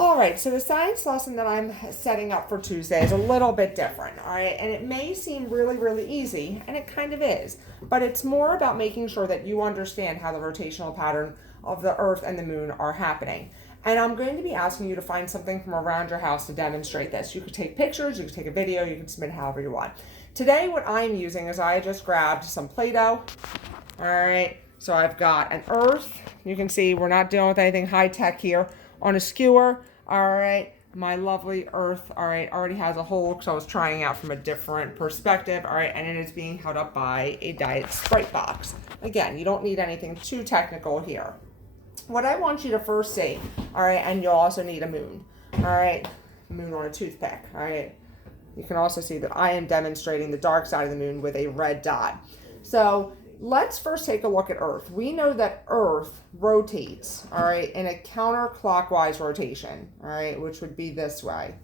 All right, so the science lesson that I'm setting up for Tuesday is a little bit different, all right? And it may seem really, really easy, and it kind of is, but it's more about making sure that you understand how the rotational pattern of the Earth and the Moon are happening. And I'm going to be asking you to find something from around your house to demonstrate this. You could take pictures, you could take a video, you can submit however you want. Today, what I'm using is I just grabbed some Play-Doh, all right? So I've got an Earth. You can see we're not dealing with anything high-tech here. On a skewer, all right, my lovely Earth, all right, already has a hole because I was trying out from a different perspective, all right, and it is being held up by a Diet Sprite box. Again, you don't need anything too technical here. What I want you to first see, all right, and you'll also need a moon, all right, moon on a toothpick, all right. You can also see that I am demonstrating the dark side of the moon with a red dot. So let's first take a look at Earth. We know that Earth rotates, all right, in a counterclockwise rotation, all right, which would be this way.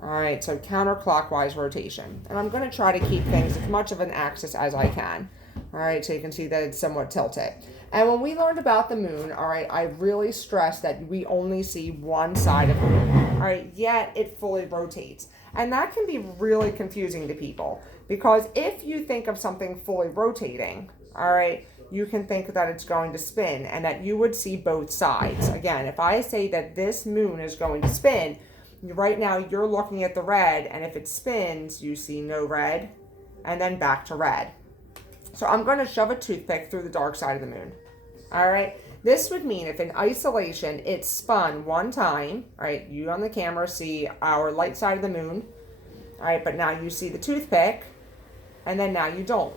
All right, so counterclockwise rotation. And I'm going to try to keep things as much of an axis as I can. All right, so you can see that it's somewhat tilted. And when we learned about the moon, all right, I really stressed that we only see one side of the moon, all right, yet it fully rotates. And that can be really confusing to people because if you think of something fully rotating, all right, you can think that it's going to spin and that you would see both sides. Again, if I say that this moon is going to spin, right now you're looking at the red, and if it spins, you see no red and then back to red. So I'm going to shove a toothpick through the dark side of the moon. All right. This would mean if in isolation it spun one time, all right, you on the camera see our light side of the moon, all right, but now you see the toothpick, and then now you don't.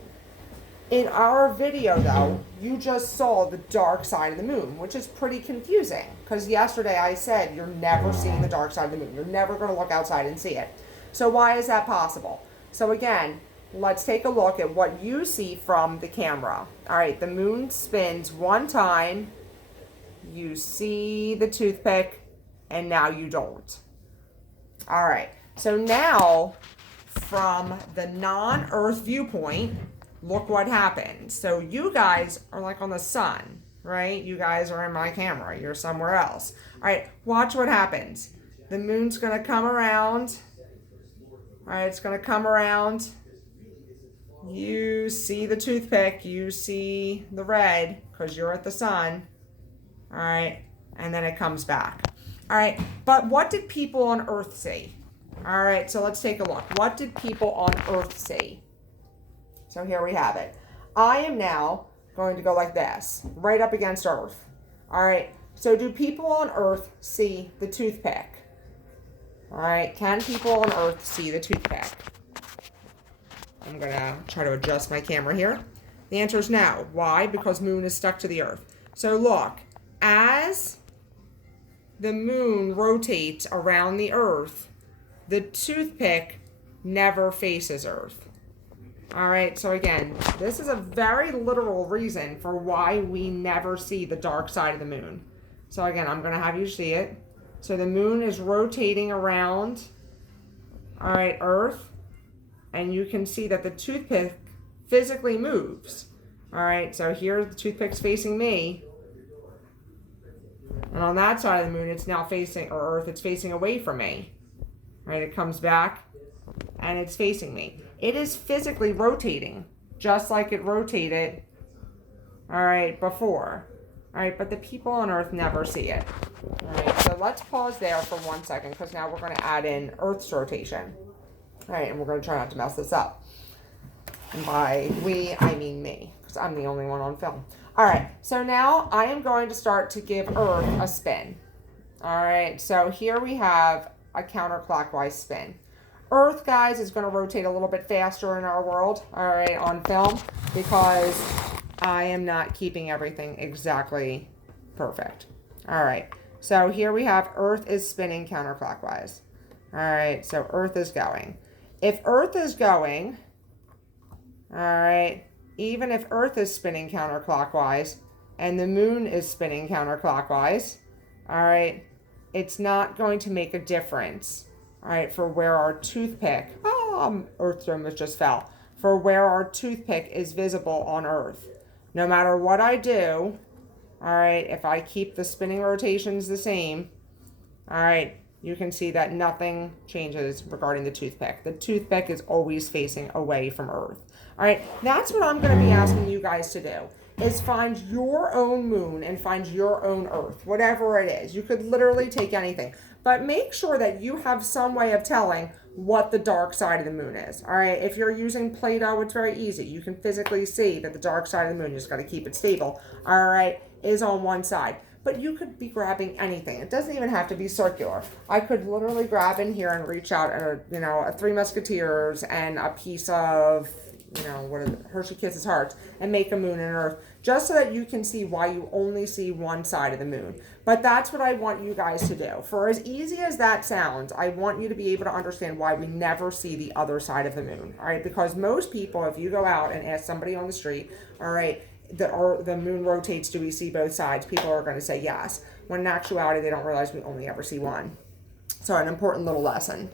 In our video, though, you just saw the dark side of the moon, which is pretty confusing because yesterday I said you're never seeing the dark side of the moon. You're never going to look outside and see it. So why is that possible? So again, let's take a look at what you see from the camera. All right, the moon spins one time, you see the toothpick, and now you don't. All right, so now from the non-Earth viewpoint, look what happens. So you guys are like on the sun, right? You guys are in my camera, you're somewhere else. All right, watch what happens. The moon's gonna come around. All right, it's gonna come around. You see the toothpick, you see the red because you're at the sun, all right, and then it comes back. All right, but what did people on Earth see? All right, so let's take a look. What did people on Earth see? So here we have it. I am now going to go like this, right up against Earth. All right, so do people on Earth see the toothpick? All right, can people on Earth see the toothpick? I'm gonna try to adjust my camera here. The answer is no. Why? Because moon is stuck to the Earth. So look, as the moon rotates around the Earth, the toothpick never faces Earth. All right, so again, this is a very literal reason for why we never see the dark side of the moon. So again, I'm gonna have you see it. So the moon is rotating around, all right, Earth, and you can see that the toothpick physically moves. All right, so here the toothpick's facing me. And on that side of the moon, it's now facing, or Earth, it's facing away from me. All right, it comes back and it's facing me. It is physically rotating, just like it rotated, all right, before. All right, but the people on Earth never see it. All right, so let's pause there for 1 second because now we're going to add in Earth's rotation. All right, and we're going to try not to mess this up. And by we, I mean me, because I'm the only one on film. All right, so now I am going to start to give Earth a spin. All right, so here we have a counterclockwise spin. Earth, guys, is going to rotate a little bit faster in our world, all right, on film, because I am not keeping everything exactly perfect. All right, so here we have Earth is spinning counterclockwise. All right, so Earth is going. If Earth is going, all right, even if Earth is spinning counterclockwise and the moon is spinning counterclockwise, all right, it's not going to make a difference, all right, for where our toothpick, Earth almost just fell, for where our toothpick is visible on Earth. No matter what I do, all right, if I keep the spinning rotations the same, All right, you can see that nothing changes regarding the toothpick. The toothpick is always facing away from Earth. All right, that's what I'm going to be asking you guys to do, is find your own moon and find your own Earth, whatever it is. You could literally take anything, but make sure that you have some way of telling what the dark side of the moon is. All right, if you're using Play-Doh, it's very easy. You can physically see that the dark side of the moon, you just got to keep it stable, all right, is on one side. But you could be grabbing anything. It doesn't even have to be circular. I could literally grab in here and reach out and a Three Musketeers and a piece of what is it, Hershey Kisses Hearts, and make a moon and Earth, just so that you can see why you only see one side of the moon. But that's what I want you guys to do. For as easy as that sounds, I want you to be able to understand why we never see the other side of the moon. All right, because most people, if you go out and ask somebody on the street, all right, the moon rotates, do we see both sides? People are going to say yes, when in actuality they don't realize we only ever see one. So an important little lesson.